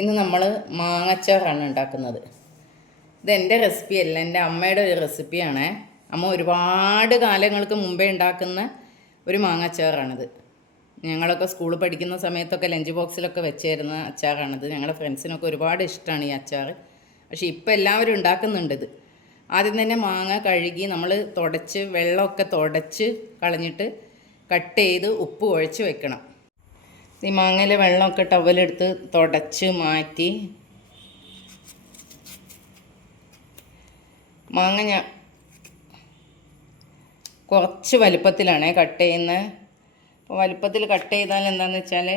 ഇന്ന് നമ്മൾ മാങ്ങച്ചാറാണ് ഉണ്ടാക്കുന്നത്. ഇതെൻ്റെ റെസിപ്പിയല്ല, എൻ്റെ അമ്മയുടെ ഒരു റെസിപ്പിയാണ്. അമ്മ ഒരുപാട് കാലങ്ങൾക്ക് മുമ്പേ ഉണ്ടാക്കുന്ന ഒരു മാങ്ങച്ചാറാണിത്. ഞങ്ങളൊക്കെ സ്കൂളിൽ പഠിക്കുന്ന സമയത്തൊക്കെ ലഞ്ച് ബോക്സിലൊക്കെ വെച്ചിരുന്ന അച്ചാറാണിത്. ഞങ്ങളുടെ ഫ്രണ്ട്സിനൊക്കെ ഒരുപാട് ഇഷ്ടമാണ് ഈ അച്ചാർ. പക്ഷേ ഇപ്പോൾ എല്ലാവരും ഉണ്ടാക്കുന്നുണ്ട് ഇത്. ആദ്യം തന്നെ മാങ്ങ കഴുകി നമ്മൾ തുടച്ച് വെള്ളമൊക്കെ തുടച്ച് കളഞ്ഞിട്ട് കട്ട് ചെയ്ത് ഉപ്പ് കുഴച്ച് വെക്കണം. ഈ മാങ്ങയിലെ വെള്ളമൊക്കെ ടവലെടുത്ത് തുടച്ച് മാറ്റി മാങ്ങ ഞാൻ കുറച്ച് വലുപ്പത്തിലാണ് കട്ട് ചെയ്യുന്നത്. അപ്പോൾ വലുപ്പത്തിൽ കട്ട് ചെയ്താൽ എന്താണെന്ന് വെച്ചാൽ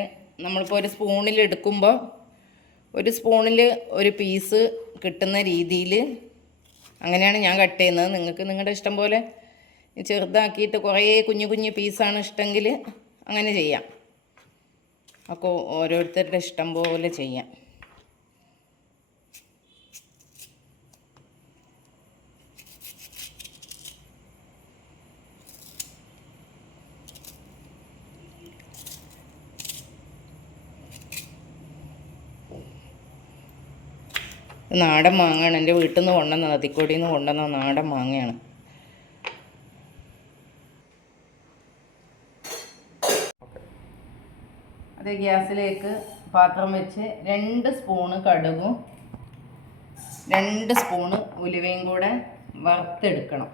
നമ്മളിപ്പോൾ ഒരു സ്പൂണിൽ എടുക്കുമ്പോൾ ഒരു സ്പൂണിൽ ഒരു പീസ് കിട്ടുന്ന രീതിയിൽ അങ്ങനെയാണ് ഞാൻ കട്ട് ചെയ്യുന്നത്. നിങ്ങൾക്ക് നിങ്ങളുടെ ഇഷ്ടം പോലെ ചെറുതാക്കിയിട്ട് കുറേ കുഞ്ഞു കുഞ്ഞു പീസാണ് ഇഷ്ടമെങ്കിൽ അങ്ങനെ ചെയ്യാം. അപ്പോൾ ഓരോരുത്തരുടെ ഇഷ്ടം പോലെ ചെയ്യാം. നാടൻ മാങ്ങയാണ്. എൻ്റെ വീട്ടിൽ നിന്ന് കൊണ്ടുവന്ന നദിക്കോടിയിൽ നിന്ന് കൊണ്ടുവന്ന നാടൻ മാങ്ങയാണ്. അത് ഗ്യാസിലേക്ക് പാത്രം വെച്ച് 2 സ്പൂണ് കടുകും 2 സ്പൂണ് ഉലുവയും കൂടെ വറുത്തെടുക്കണം.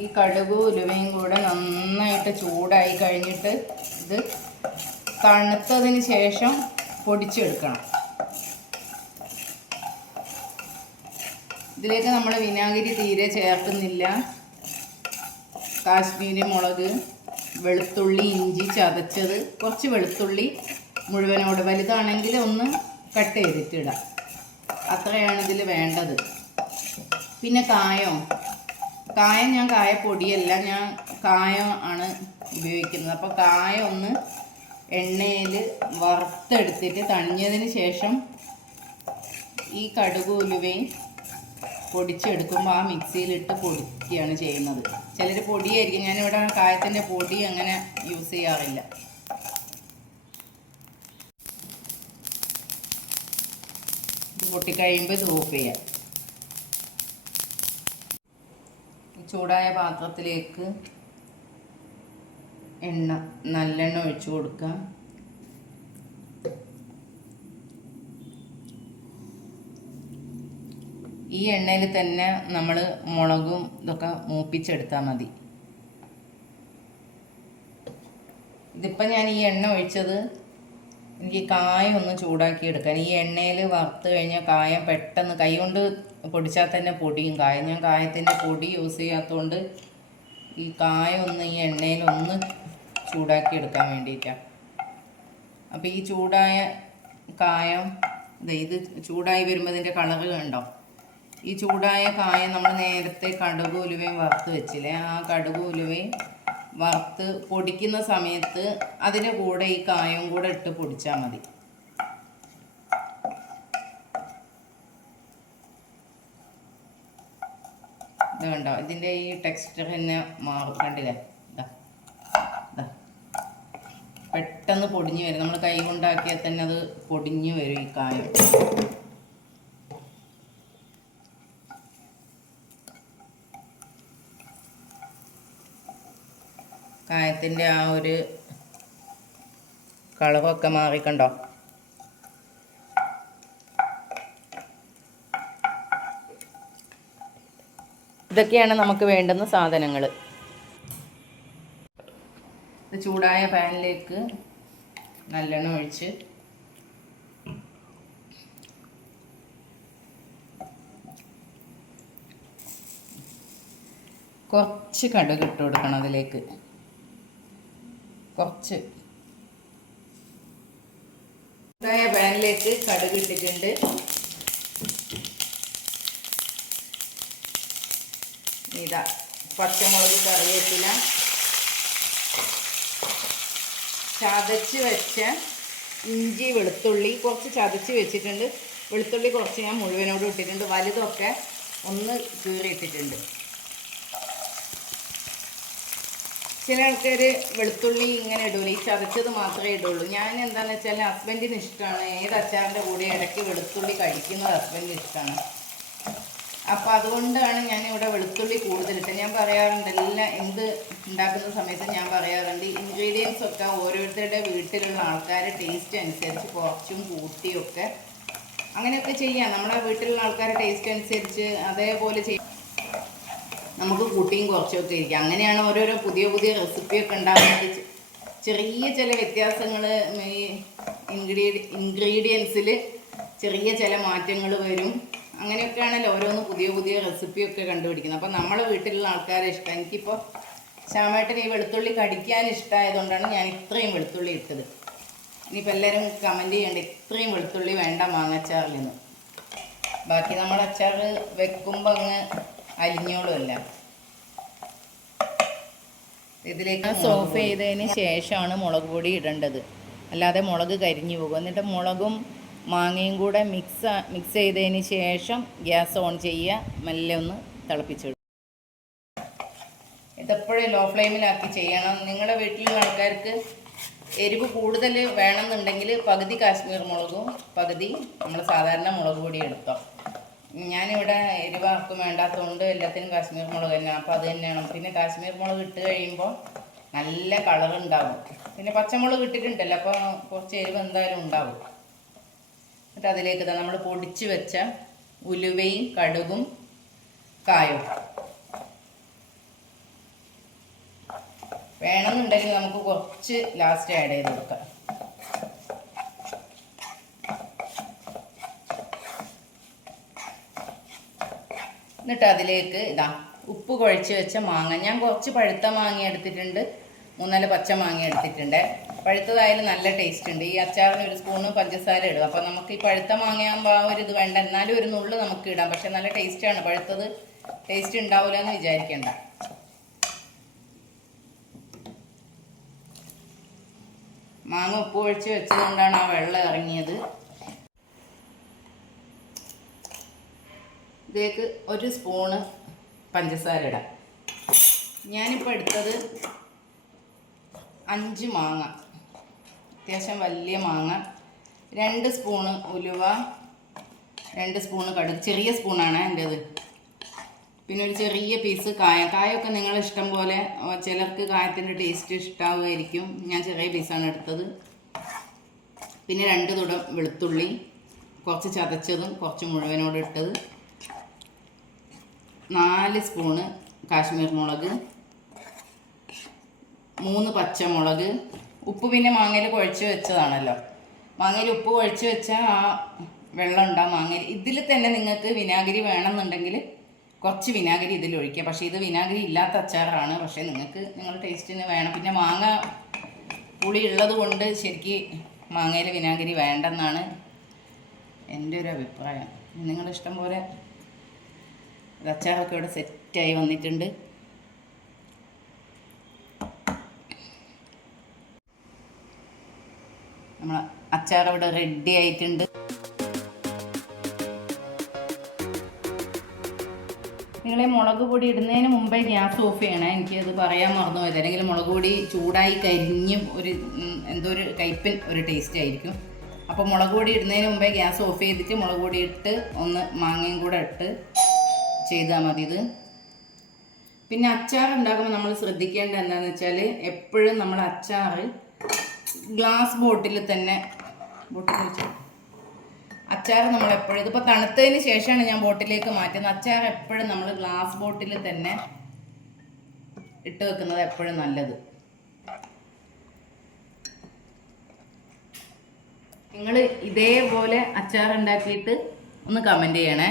ഈ കടുക് ഉലുവയും കൂടെ നന്നായിട്ട് ചൂടായി കഴിഞ്ഞിട്ട് ഇത് തണുത്തതിന് ശേഷം പൊടിച്ചെടുക്കണം. ഇതിലേക്ക് നമ്മൾ വിനാഗിരി തീരെ ചേർക്കുന്നില്ല. കാശ്മീരി മുളക്, വെളുത്തുള്ളി, ഇഞ്ചി ചതച്ചത്, കുറച്ച് വെളുത്തുള്ളി മുഴുവനോട്, വലുതാണെങ്കിൽ ഒന്ന് കട്ട് ചെയ്തിട്ടിടാം. അത്രയാണ് ഇതിൽ വേണ്ടത്. പിന്നെ കായം ഞാൻ കായപ്പൊടിയല്ല, ഞാൻ കായം ആണ് ഉപയോഗിക്കുന്നത്. അപ്പോൾ കായം ഒന്ന് എണ്ണയിൽ വറുത്തെടുത്തിട്ട് തണിഞ്ഞതിന് ശേഷം ഈ കടുക് ഉലുവയും പൊടിച്ചെടുക്കുമ്പോൾ ആ മിക്സിയിലിട്ട് പൊടിക്കുകയാണ് ചെയ്യുന്നത്. ചിലർ പൊടിയായിരിക്കും, ഞാനിവിടെ കായത്തിൻ്റെ പൊടി അങ്ങനെ യൂസ് ചെയ്യാറില്ല. ഇത് പൊട്ടിക്കഴിയുമ്പോൾ ഇത് ഓഫ് ചെയ്യാം. ചൂടായ പാത്രത്തിലേക്ക് നല്ലെണ്ണ ഒഴിച്ചു കൊടുക്കുക. ഈ എണ്ണയിൽ തന്നെ നമ്മൾ മുളകും ഇതൊക്കെ മൂപ്പിച്ചെടുത്താൽ മതി. ഇതിപ്പോൾ ഞാൻ ഈ എണ്ണ ഒഴിച്ചത് എനിക്ക് കായം ഒന്ന് ചൂടാക്കി എടുക്കാൻ. ഈ എണ്ണയിൽ വറുത്ത് കഴിഞ്ഞാൽ കായം പെട്ടെന്ന് കൈ കൊണ്ട് പൊടിച്ചാൽ തന്നെ പൊടിയും. കായം ഞാൻ കായത്തിൻ്റെ പൊടി യൂസ് ചെയ്യാത്തതുകൊണ്ട് ഈ കായം ഒന്ന് ഈ എണ്ണയിലൊന്ന് ചൂടാക്കി എടുക്കാൻ വേണ്ടിയിട്ടാണ്. അപ്പോൾ ഈ ചൂടായ കായം ഇത് ചൂടായി വരുമ്പോൾ ഇതിൻ്റെ കളറ് കണ്ടോ? ഈ ചൂടായ കായം നമ്മൾ നേരത്തെ കടുക് ഉലുവയും വറുത്ത് വെച്ചില്ലേ, ആ കടുക് ഉലുവയും വറുത്ത് പൊടിക്കുന്ന സമയത്ത് അതിൻ്റെ കൂടെ ഈ കായം കൂടെ ഇട്ട് പൊടിച്ചാൽ മതി. ഇത് കണ്ടോ, ഇതിൻ്റെ ഈ ടെക്സ്ചർ തന്നെ മാറും. കണ്ടില്ലേ? പെട്ടെന്ന് പൊടിഞ്ഞു വരും. നമ്മൾ കൈ കൊണ്ടാക്കിയാൽ തന്നെ അത് പൊടിഞ്ഞു വരും ഈ കായം. കായത്തിൻ്റെ ആ ഒരു കളറൊക്കെ മാറിക്കണ്ടോ? ഇതൊക്കെയാണ് നമുക്ക് വേണ്ടുന്ന സാധനങ്ങൾ. ഇത് ചൂടായ പാനിലേക്ക് നല്ലെണ്ണ ഒഴിച്ച് കുറച്ച് കടുക് ഇട്ട് കൊടുക്കണം. അതിലേക്ക് കുറച്ച് ചൂടായ പാനിലേക്ക് കടുക് ഇട്ടിട്ടുണ്ട്. ഇതാ പച്ചമുളക്, കറിവേപ്പില, ചതച്ച് വെച്ച ഇഞ്ചി വെളുത്തുള്ളി കുറച്ച് ചതച്ച് വെച്ചിട്ടുണ്ട്. വെളുത്തുള്ളി കുറച്ച് ഞാൻ മുഴുവനോട് ഇട്ടിട്ടുണ്ട്. വലുതൊക്കെ ഒന്ന് കീറിയിട്ടിട്ടുണ്ട്. ചില ആൾക്കാർ വെളുത്തുള്ളി ഇങ്ങനെ ഇടൂല, ഈ ചതച്ചത് മാത്രമേ ഇടുള്ളൂ. ഞാൻ എന്താണെന്ന് വെച്ചാൽ ഹസ്ബൻഡിന് ഇഷ്ടമാണ്, ഏത് അച്ചാറിൻ്റെ കൂടെ ഇടയ്ക്ക് വെളുത്തുള്ളി കഴിക്കുന്നത് ഹസ്ബൻഡിന് ഇഷ്ടമാണ്. അപ്പോൾ അതുകൊണ്ടാണ് ഞാനിവിടെ വെളുത്തുള്ളി കൂടുതലിട്ട്. ഞാൻ പറയാറുണ്ട്, എല്ലാം എന്ത് ഉണ്ടാക്കുന്ന സമയത്ത് ഞാൻ പറയാറുണ്ട്, ഇൻഗ്രീഡിയൻസ് ഒക്കെ ഓരോരുത്തരുടെ വീട്ടിലുള്ള ആൾക്കാരുടെ ടേസ്റ്റ് അനുസരിച്ച് കുറച്ചും കൂട്ടിയൊക്കെ അങ്ങനെയൊക്കെ ചെയ്യാം. നമ്മുടെ വീട്ടിലുള്ള ആൾക്കാരുടെ ടേസ്റ്റ് അനുസരിച്ച് അതേപോലെ ചെയ്യാം. നമുക്ക് കൂട്ടിയും കുറച്ചൊക്കെ ഇരിക്കാം. അങ്ങനെയാണ് ഓരോരോ പുതിയ പുതിയ റെസിപ്പിയൊക്കെ ഉണ്ടാകുന്നത്. ചെറിയ ചില വ്യത്യാസങ്ങൾ ഈ ഇൻഗ്രീഡിയൻസിൽ ചെറിയ ചില മാറ്റങ്ങൾ വരും. അങ്ങനെയൊക്കെയാണല്ലോ ഓരോന്ന് പുതിയ പുതിയ റെസിപ്പിയൊക്കെ കണ്ടുപിടിക്കുന്നത്. അപ്പോൾ നമ്മളെ വീട്ടിലുള്ള ആൾക്കാരെ ഇഷ്ടം. എനിക്കിപ്പോൾ ശ്യാമേട്ടന് ഈ വെളുത്തുള്ളി കടിക്കാൻ ഇഷ്ടമായതുകൊണ്ടാണ് ഞാൻ ഇത്രയും വെളുത്തുള്ളി ഇട്ടത്. ഇനിയിപ്പോൾ എല്ലാവരും കമൻറ്റ് ചെയ്യണ്ട, ഇത്രയും വെളുത്തുള്ളി വേണ്ട മാങ്ങച്ചാറിൽ നിന്ന്. ബാക്കി നമ്മൾ അച്ചാർ വെക്കുമ്പോൾ അങ്ങ് അലിഞ്ഞോളുമല്ല. ഇതിലേക്ക് സോഫ് ചെയ്തതിന് ശേഷമാണ് മുളക് പൊടി ഇടേണ്ടത്, അല്ലാതെ മുളക് കരിഞ്ഞു പോകും. എന്നിട്ട് മുളകും മാങ്ങയും കൂടെ മിക്സ് ചെയ്തതിന് ശേഷം ഗ്യാസ് ഓൺ ചെയ്യുക, മെല്ലെ ഒന്ന് തിളപ്പിച്ചിടും. ഇതെപ്പോഴും ലോ ഫ്ലെയിമിലാക്കി ചെയ്യണം. നിങ്ങളുടെ വീട്ടിലുള്ള ആൾക്കാർക്ക് എരിവ് കൂടുതൽ വേണമെന്നുണ്ടെങ്കിൽ പകുതി കാശ്മീർ മുളകും പകുതി നമ്മൾ സാധാരണ മുളക് പൊടി എടുത്തോ. ഞാനിവിടെ എരിവ് ആർക്കും വേണ്ടാത്തതുകൊണ്ട് എല്ലാത്തിനും കാശ്മീർ മുളക് തന്നെയാണ്. അപ്പോൾ അത് തന്നെയാണ്. പിന്നെ കാശ്മീർ മുളക് ഇട്ട് കഴിയുമ്പോൾ നല്ല കളറുണ്ടാവും. പിന്നെ പച്ചമുളക് ഇട്ടിട്ടുണ്ടല്ലോ, അപ്പോൾ കുറച്ച് എരിവ് എന്തായാലും ഉണ്ടാവും. എന്നിട്ട് അതിലേക്ക് നമ്മൾ പൊടിച്ച് വെച്ച ഉലുവയും കടുകും കായും വേണമെന്നുണ്ടെങ്കിൽ നമുക്ക് കുറച്ച് ലാസ്റ്റ് ആഡ് ചെയ്ത് കൊടുക്കാം. എന്നിട്ട് അതിലേക്ക് ഉപ്പ് കുഴച്ച് വെച്ച മാങ്ങ, ഞാൻ കുറച്ച് പഴുത്ത മാങ്ങ എടുത്തിട്ടുണ്ട്, 3-4 പച്ച മാങ്ങ എടുത്തിട്ടുണ്ട്. പഴുത്തതായാലും നല്ല ടേസ്റ്റ് ഉണ്ട്. ഈ അച്ചാറിന് 1 സ്പൂണ് പഞ്ചസാര ഇടും. അപ്പോൾ നമുക്ക് ഈ പഴുത്ത മാങ്ങയാകുമ്പോൾ ആ ഒരു ഇത് വേണ്ട, എന്നാലും ഒരു നുള്ള് നമുക്ക് ഇടാം. പക്ഷെ നല്ല ടേസ്റ്റാണ്. പഴുത്തത് ടേസ്റ്റ് ഉണ്ടാവില്ല എന്ന് വിചാരിക്കേണ്ട. മാങ്ങ ഉപ്പ് ഒഴിച്ച് വെച്ചതുകൊണ്ടാണ് ആ വെള്ളം ഇറങ്ങിയത്. ഇതിലേക്ക് 1 സ്പൂണ് പഞ്ചസാര ഇടാം. ഞാനിപ്പോൾ എടുത്തത് 5 മാങ്ങ, അത്യാവശ്യം വലിയ മാങ്ങ, 2 സ്പൂണ് ഉലുവ, 2 സ്പൂണ് കടുക്, ചെറിയ സ്പൂണാണ് എൻ്റേത്. പിന്നെ ഒരു ചെറിയ പീസ് കായം. കായമൊക്കെ നിങ്ങളുടെ ഇഷ്ടം പോലെ, ചിലർക്ക് കായത്തിൻ്റെ ടേസ്റ്റ് ഇഷ്ടമാവുമായിരിക്കും. ഞാൻ ചെറിയ പീസാണ് എടുത്തത്. പിന്നെ 2 തുടം വെളുത്തുള്ളി, കുറച്ച് ചതച്ചതും കുറച്ച് മുഴുവനോട് ഇട്ടത്, 4 സ്പൂണ് കാശ്മീർ മുളക്, 3 പച്ചമുളക്, ഉപ്പ് പിന്നെ മാങ്ങയിൽ കുഴച്ച് വെച്ചതാണല്ലോ. മാങ്ങയിൽ ഉപ്പ് കുഴച്ച് വെച്ചാൽ ആ വെള്ളം ഉണ്ടാവും മാങ്ങയിൽ. ഇതിൽ തന്നെ നിങ്ങൾക്ക് വിനാഗിരി വേണമെന്നുണ്ടെങ്കിൽ കുറച്ച് വിനാഗിരി ഇതിലൊഴിക്കുക. പക്ഷേ ഇത് വിനാഗിരി ഇല്ലാത്ത അച്ചാറാണ്. പക്ഷേ നിങ്ങൾക്ക് നിങ്ങളുടെ ടേസ്റ്റിന് വേണം. പിന്നെ മാങ്ങ പുളി ഉള്ളത് കൊണ്ട് ശരിക്കും മാങ്ങയിൽ വിനാഗിരി വേണ്ടെന്നാണ് എൻ്റെ ഒരു അഭിപ്രായം. നിങ്ങളുടെ ഇഷ്ടം പോലെ അച്ചാറൊക്കെ ഇവിടെ സെറ്റായി വന്നിട്ടുണ്ട്. നമ്മൾ അച്ചാർ ഇവിടെ റെഡി ആയിട്ടുണ്ട്. നിങ്ങളെ മുളക് പൊടി ഇടുന്നതിന് മുമ്പേ ഗ്യാസ് ഓഫ് ചെയ്യണേ. എനിക്കത് പറയാൻ മറന്നു പോയത്. അല്ലെങ്കിൽ മുളക് പൊടി ചൂടായി കരിഞ്ഞും എന്തോ ഒരു കയ്പ്പൻ ഒരു ടേസ്റ്റ് ആയിരിക്കും. അപ്പോൾ മുളക് പൊടി ഇടുന്നതിന് മുമ്പേ ഗ്യാസ് ഓഫ് ചെയ്തിട്ട് മുളക് പൊടി ഇട്ട് ഒന്ന് മാങ്ങയും കൂടെ ഇട്ട് ചെയ്താൽ മതി ഇത്. പിന്നെ അച്ചാർ ഉണ്ടാക്കുമ്പോൾ നമ്മൾ ശ്രദ്ധിക്കേണ്ടത് എന്താണെന്ന് വെച്ചാൽ എപ്പോഴും നമ്മൾ അച്ചാർ ഗ്ലാസ് ബോട്ടിൽ തന്നെ അച്ചാർ നമ്മളെപ്പോഴും, ഇതിപ്പോൾ തണുത്തതിന് ശേഷമാണ് ഞാൻ ബോട്ടിലേക്ക് മാറ്റുന്നത്. അച്ചാർ എപ്പോഴും നമ്മൾ ഗ്ലാസ് ബോട്ടിൽ തന്നെ ഇട്ട് വെക്കുന്നത് എപ്പോഴും നല്ലത്. നിങ്ങൾ ഇതേപോലെ അച്ചാർ ഉണ്ടാക്കിയിട്ട് ഒന്ന് കമൻറ്റ് ചെയ്യണേ.